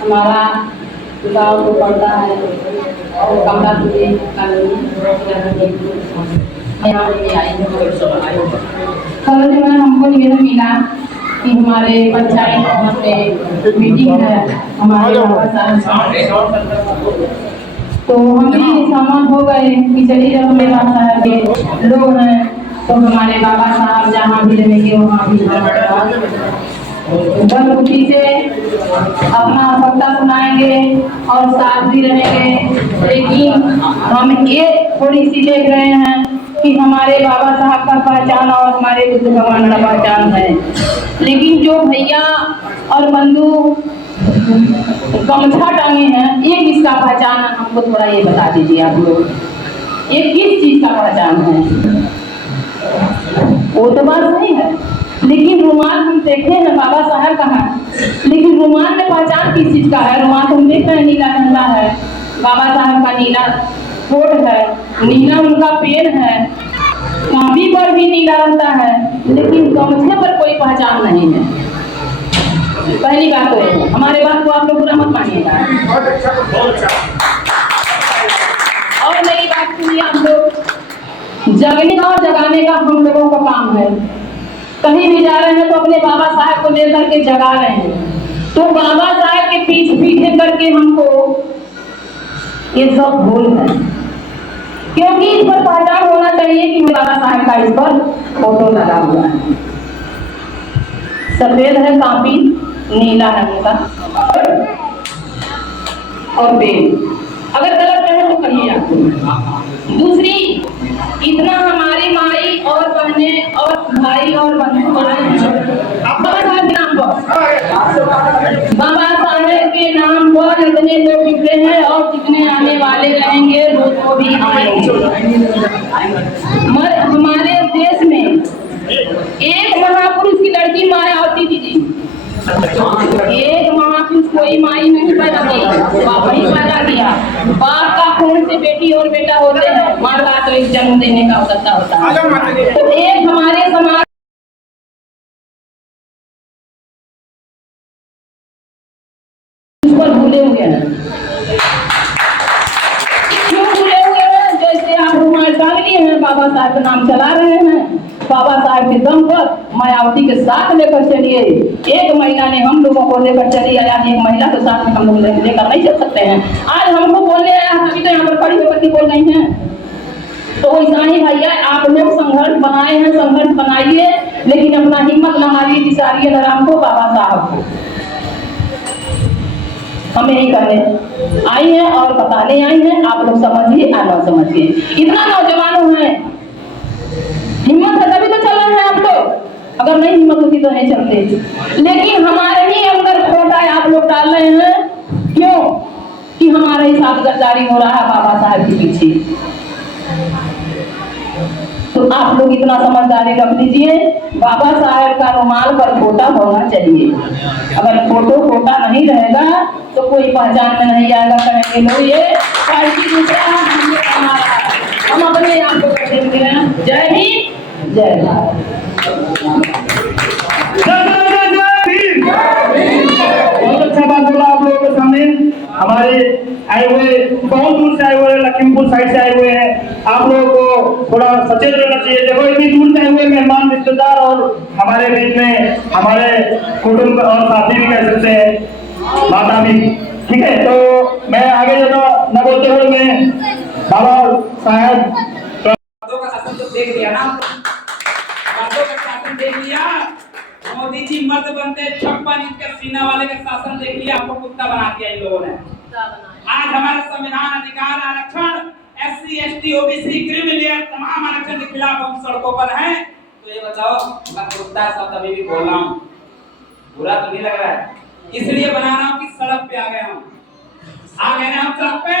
हमारा गाँव को पड़ता है और कमला तुझे कल में हमको निवेदन मिला कि हमारे पंचायत में मीटिंग है हमारे तो हम भी सहमत हो गए कि चलिए जब हमें बाबा साहब के लोग हैं तो हमारे बाबा साहब जहाँ भी रहेंगे वहाँ भी बलबुद्धि से अपना सत्ता सुनाएंगे और साथ भी रहेंगे। लेकिन हम ये थोड़ी सी देख रहे हैं कि हमारे बाबा साहब का पहचान और हमारे बुद्ध भगवान का पहचान है, लेकिन जो भैया और बंधु गमछा टांगे हैं ये किसका पहचान है? हमको थोड़ा ये बता दीजिए आप लोग, ये किस चीज का पहचान है? वो तो बात सही है, लेकिन रुमाल हम देखे हैं बाबा साहब का है, लेकिन रुमाल में पहचान किस चीज का है? रुमाल हम देख रहे हैं नीला झंडा है, बाबा साहब का नीला कोट है, नीला उनका पेन है, कापी पर भी नीला रहता है, लेकिन गमछे पर कोई पहचान नहीं है। पहली बात तो है, हमारे बात को आप लोग बुरा मत मानिएगा। और मेरी बात सुनिए आप लोग, जगने और जगाने का हम लोगों का काम है। कहीं भी जा रहे हैं तो अपने बाबा साहब को लेकर के जगा रहे हैं, तो बाबा साहब के पीछे करके हमको ये सब भूल है, क्योंकि इस पर पहचान होना चाहिए कि बाबा साहब का इस पर फोटो लगा हुआ है। सफेद है कापी, नीला रंग का और पेन। अगर गलत है तो कहिए आपको। दूसरी, इतना हमारी माई और बहने और भाई और बंधु बाबा साहब के नाम पर इतने लोग बिखरे हैं और जितने आने वाले रहेंगे वो भी आएंगे। हमारे देश में एक महापुरुष की लड़की मायावती थी, एक महापुरुष कोई माई नहीं पैदा की, बाप ही पैदा किया। बाप का खून से बेटी और बेटा होते हैं, माँ का तो एक जन्म देने का सत्ता होता है। तो एक हमारे समाज पर भूले हुए हैं। क्यों भूले हुए हैं? जैसे आप रुमाल टांग लिए हैं, बाबा साहब का नाम चला रहे हैं, बाबा साहब के दम पर मायावती के साथ लेकर चलिए। एक महिला ने हम लोगों को लेकर चली आया, एक महिला के साथ में हम लोग लेकर नहीं चल सकते हैं। आज हमको बोलने आया, तभी तो यहाँ पर खड़ी होकर के बोल गई हैं। तो ऐसा ही भैया आप लोग संघर्ष बनाए हैं, संघर्ष बनाइए, लेकिन अपना हिम्मत न हारिए, दिसारिए न राम को, बाबा साहब को। हम यही करने आई हैं और बताने आई हैं, आप लोग समझिए या न समझिए। इतना नौजवानों हैं, हिम्मत है तभी तो चल रहे हैं आप लोग, अगर नहीं हिम्मत होती तो नहीं चलते। लेकिन हमारे ही अंदर खोटा आप लोग डाल रहे हैं, क्यों? कि हमारे ही साथ गद्दारी हो रहा है बाबा साहब के पीछे। तो आप लोग इतना समझदारी रख लीजिए, बाबा साहब का रुमाल पर फोटा होना चाहिए। अगर फोटो फोटा नहीं रहेगा तो कोई पहचान में नहीं आएगा, कहेंगे लोग ये पार्टी दूसरा हम अपने आप को देंगे। जय हिंद, जय भारत। बहुत अच्छा बात बोला आप लोगों के सामने। हमारे आए हुए बहुत दूर से आए हुए, लखीमपुर साइड से आए हुए हैं, आप लोगों को थोड़ा सचेत रहना चाहिए। देखो इतनी दूर से आए हुए मेहमान रिश्तेदार और हमारे बीच में हमारे कुटुंब और साथी भी कह सकते हैं, माता भी, ठीक है। तो मैं आगे न बोलते हुए मैं बाबा साहब का शासन तो देख लिया ना, बातों का शासन देख लिया। मोदी जी मर्द बनते 56 इंच के सीना वाले का शासन देख लिया, आपको कुत्ता बना दिया इन लोगों ने। आज हमारे संविधान, अधिकार, आरक्षण, SC ST OBC क्रिमिनल तमाम आरक्षण के खिलाफ हम सड़कों पर हैं। तो ये बताओ, मैं कुत्ता सब तभी भी बोल रहा हूँ, बुरा तो नहीं लग रहा है? इसलिए बना रहा हूँ कि सड़क पे आ गए हम सड़क पे,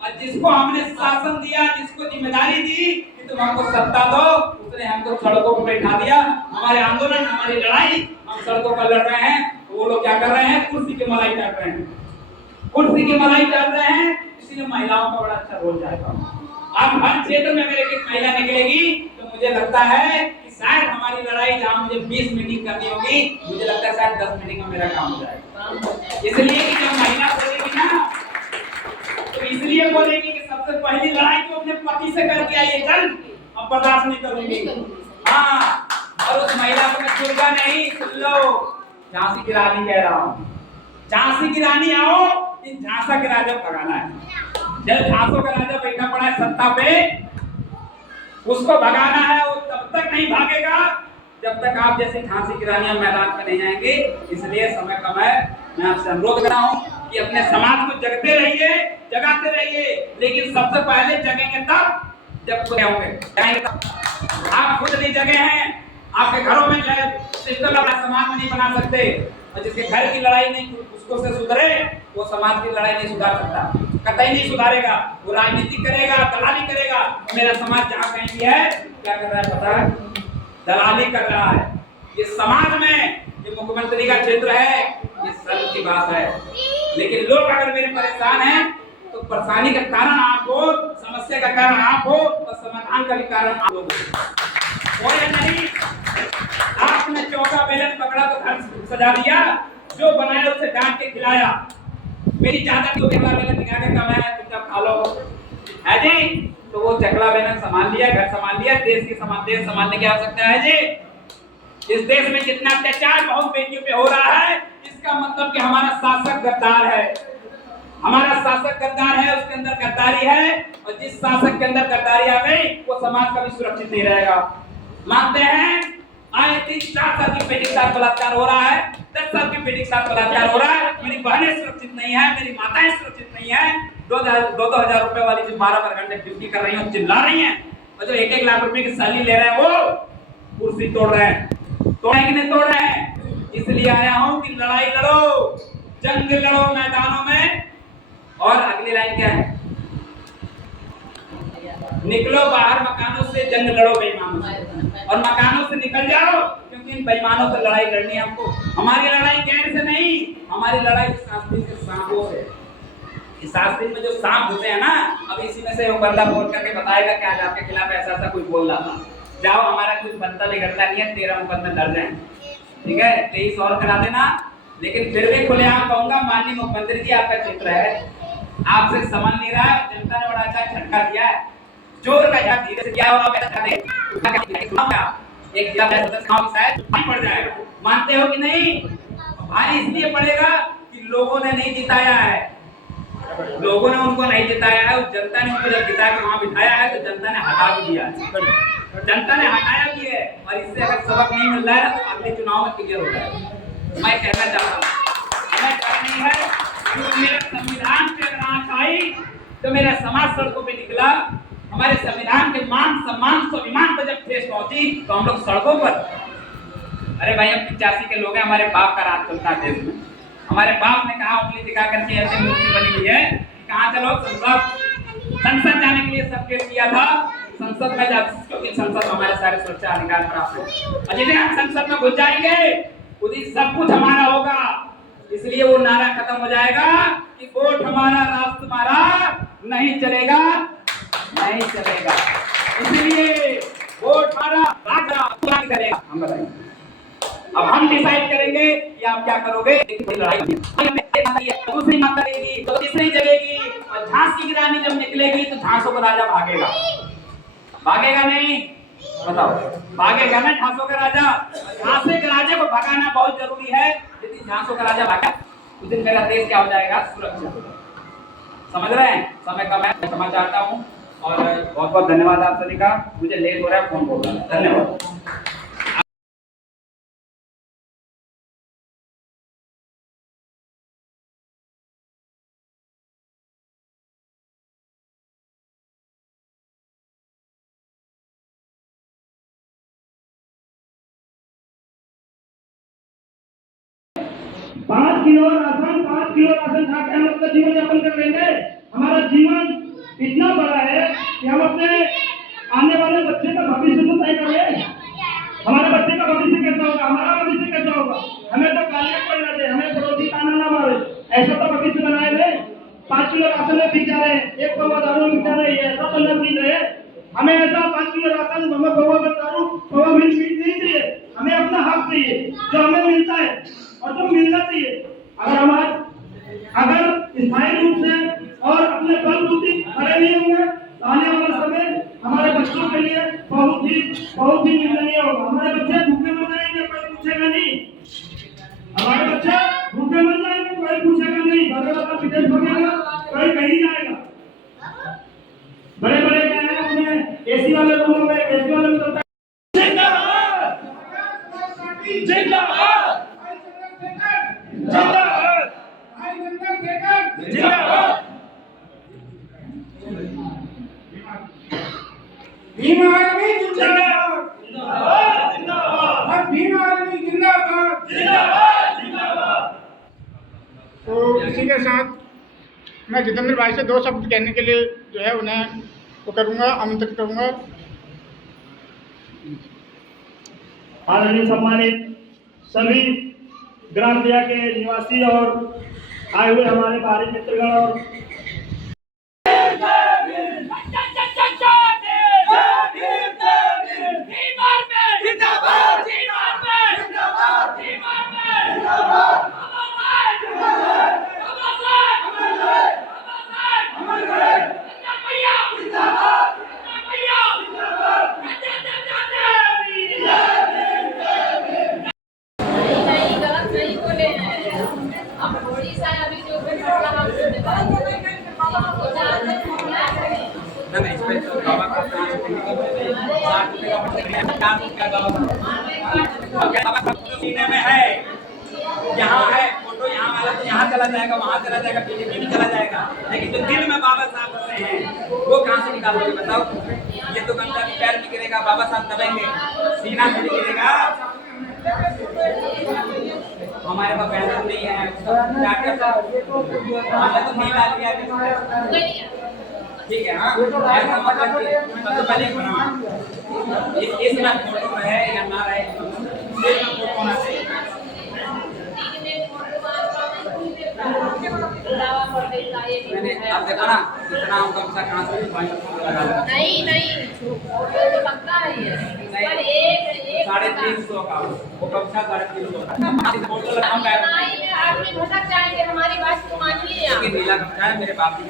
और जिसको हमने शासन दिया, जिसको जिम्मेदारी दी कि तुम हमको सत्ता दो, उसने हमको सड़कों पर बैठा दिया। हमारे आंदोलन, हमारी लड़ाई हम सड़कों पर लड़ रहे हैं, तो वो लोग क्या कर रहे हैं? कुर्सी की मलाई चाट रहे हैं, कुर्सी की मलाई चाट रहे हैं। इसलिए महिलाओं का बड़ा अच्छा रोल जाएगा। अब हर क्षेत्र में अगर एक महिला निकलेगी तो मुझे लगता है कि शायद हमारे हमारी लड़ाई जहाँ मुझे 20 मीटिंग करनी होगी, मुझे लगता है शायद 10 मीटिंग में मेरा काम हो जाएगा। इसलिए कि जब महिला बोलेगी ना, तो इसलिए बोलेगी कि सबसे पहली लड़ाई तो अपने पति से करके आई है, चल अब बर्दाश्त नहीं करूंगी। हाँ, और उस महिला को मैं दुर्गा नहीं, सुन लो, झांसी की रानी कह रहा हूँ, झांसी की रानी आओ, इन झांसा के राजा भगाना है। जब झांसों का राजा बैठा पड़ा है सत्ता पे, उसको भगाना है। वो तब तक नहीं भागेगा जब तक आप जैसे झांसी की रानियां मैदान में नहीं आएंगे। इसलिए समय कम है, मैं आपसे अनुरोध कर रहा हूँ कि अपने समाज को जगते रहिए, जगाते रहिए, लेकिन सबसे पहले जगेंगे तब जब खुद होंगे। आप खुद नहीं जगे हैं, आपके घरों में सिस्टम समाज में नहीं बना सकते, और जिसके घर की लड़ाई नहीं उसको से सुधरे, वो समाज की लड़ाई नहीं सुधार सकता, कतई नहीं सुधारेगा। वो राजनीति करेगा, दलाली करेगा। मेरा समाज जहाँ कहीं भी है, क्या कर रहा है पता है? दलाली कर रहा है। इस समाज में ये मुख्यमंत्री का क्षेत्र है, ये सर्व की बात है, लेकिन लोग अगर मेरे परेशान हैं तो परेशानी का कारण आप हो, समस्या का कारण आप हो, और समाधान का भी कारण आप लोग हो। और नहीं, आपने चौका बैलेंस पकड़ा तो घर सजा दिया, जो बनाया उसे डांट के खिलाया। मेरी चादर तो चकला बैलेंस दिखा के कमाया, चुपचाप खा लो है जी। तो वो चकला बैलेंस संभाल लिया, घर संभाल लिया, देश संभालने की आवश्यकता है जी। इस देश में जितना अत्याचार बहुत बेटियों पे हो रहा है, इसका मतलब कि हमारा शासक गद्दार है, हमारा शासक गद्दार है, उसके अंदर गद्दारी है, और जिस शासक के अंदर गद्दारी आ गई वो समाज कभी सुरक्षित नहीं रहेगा। मानते हैं आए 3-4 साल की बेटी के साथ बलात्कार हो रहा है, 10 साल की बेटी के साथ बलात्कार हो रहा है, मेरी बहनें सुरक्षित नहीं है, मेरी माताएं सुरक्षित नहीं है। 2,000 रुपए वाली जो 12 घंटे ड्यूटी कर रही है चिल्ला रही है, और जो 1-1 लाख रुपए की सैलरी ले रहे हैं वो कुर्सी तोड़ रहे हैं, तोड़ने के लिए तोड़ रहे हैं। इसलिए आया हूं कि लड़ाई लड़ो, जंग लड़ो मैदानों में। और अगली लाइन क्या है? निकलो बाहर मकानों से, जंग लड़ो बेईमानों से, और मकानों से निकल जाओ, क्योंकि इन बेईमानों से लड़ाई लड़नी है हमको। हमारी लड़ाई गैर से नहीं, हमारी लड़ाई शास्त्री के सांपों से। इस शास्त्री में जो सांप घुसे हैं ना, अब इसी में से वो बंदा बोल करके बताएगा कि आज आपके खिलाफ ऐसा कोई बोल रहा था। जाओ, हमारा कुछ बनता बिगड़ता नहीं है, 13 मुकदमे दर्ज हैं, ठीक है, 23 और करा देना। लेकिन फिर भी खुलेआम कहूंगा, माननीय मुख्यमंत्री जी आपका चित्र है, आपसे समझ नहीं रहा, जनता ने बड़ा अच्छा झटका दिया है। जोर का झटका धीरे से क्या होगा बेटा दे, एक जिला सदस्य खाओ शायद भारी पड़ जाएगा। मानते हो कि नहीं? भारी इसलिए पड़ेगा कि लोगों ने नहीं जिताया है, लोगों ने उनको नहीं जिताया है, जनता ने उनको जब जिता के वहां बिठाया है तो जनता ने हटा भी दिया है, जनता ने हटाया भी है। और इससे अगर सबक नहीं मिल रहा है तो अगले चुनाव में क्लियर हो जाएगा। मैं कहना चाहता हूँ, हमें डर नहीं है, क्योंकि मेरे संविधान पे अगर आंच आई तो मेरा समाज सड़कों पे निकला। हमारे संविधान के मान सम्मान स्वाभिमान पर जब ठेस पहुंची तो हम लोग सड़कों पर। अरे भाई, हम 85 के लोग हैं, हमारे बाप का राज चलता है देश में। हमारे बाप ने कहा, उंगली दिखा करके ऐसे मूर्ति बनी हुई है, कहाँ चलो संसद जाने के लिए सब केस किया था, संसद में जाते, क्योंकि संसद हमारे सारे सुरक्षा अधिकार प्राप्त है, और जितने हम संसद में घुस जाएंगे उसी सब कुछ हमारा होगा। इसलिए वो नारा खत्म हो जाएगा कि वोट हमारा राज तुम्हारा, नहीं चलेगा, नहीं चलेगा। इसलिए वोट हमारा राज करेगा। हम बताएंगे, अब हम डिसाइड करेंगे कि आप क्या करोगे। दूसरी माता रहेगी तो तीसरी जगेगी, और झांसी की रानी जब निकलेगी तो झांसों का राजा भागेगा, भागेगा नहीं? बताओ, भागेगा ना झांसों का राजा? झांसे के राजा को भगाना बहुत जरूरी है। यदि झांसों का राजा भागा उस दिन मेरा देश क्या हो जाएगा? सुरक्षित। समझ रहे हैं? समय कम है, मैं समझ चाहता हूँ, और बहुत बहुत धन्यवाद आप सभी का। मुझे लेट हो रहा है, फोन बोल रहा है। धन्यवाद। पाँच किलो राशन खा के हम अपना जीवन यापन कर लेंगे। हमारा जीवन इतना बड़ा है कि हम अपने आने वाले बच्चे का भविष्य तो तय करें। हमारे बच्चे का भविष्य कैसा होगा, हमारा भविष्य कैसा होगा? हमें तो गालियां पड़ना दे, हमें पड़ोसी ताना ना मारे, ऐसा तो भविष्य बनाए दे। 5 किलो राशन में बिक जा रहे हैं, 1 पौवा दारू बिक जा रही है, ऐसा तो न बिक रहे। हमें ऐसा 5 किलो राशन, हमें पौवा दारू, पौवा मिर्च नहीं चाहिए। अगर हम आज अगर स्थायी रूप से और अपने बलबूते खड़े नहीं होंगे तो आने वाला समय हमारे बच्चों के लिए बहुत ही निंदनीय होगा। हमारे बच्चे भूखे मर जाएंगे, कोई पूछेगा नहीं। हमारे बच्चे भूखे मर जाएंगे, कोई पूछेगा नहीं। बड़े वाला विदेश भगेगा, कोई कहीं जाएगा। बड़े बड़े क्या है उन्हें एसी वाले रूमों में, एसी वाले में चलता है। जिंदाबाद जिंदाबाद जिंदाबाद जिंदाबाद। भीम आर्मी जिंदाबाद जिंदाबाद जिंदाबाद भीम आर्मी जिंदाबाद जिंदाबाद जिंदाबाद। तो इसी के साथ मैं जितेंद्र भाई से दो शब्द कहने के लिए जो है उन्हें वो करूँगा, आमंत्रित करूँगा। आदरणीय सम्मानित सभी ग्राम दिया के निवासी और आए हुए हमारे बाहरी मित्रगण और सीने में है, यहाँ है फोटो, यहाँ वाला तो यहाँ चला जाएगा, वहाँ चला जाएगा, बीजेपी भी चला जाएगा, लेकिन जो दिल में बाबा साहब बसे हैं वो कहाँ से निकालोगे बताओ? ये तो गंगा के पैर में गिरेगा, बाबा साहब दबेंगे, सीना में गिरेगा। हमारे पास पैसा नहीं है, हमने तो नहीं डाल दिया। ठीक है, हाँ ऐसा मतलब कि सबसे पहले इसमें फोटो है या ना रहे, फोटो होना चाहिए। मैंने आप देखा ना कितना हम कम से कहाँ से नहीं तो लगता है ये पर एक 350 का वो कम से 350 आदमी भटक जाएंगे, हमारी बात को मानिए। नीला कम है मेरे बाप की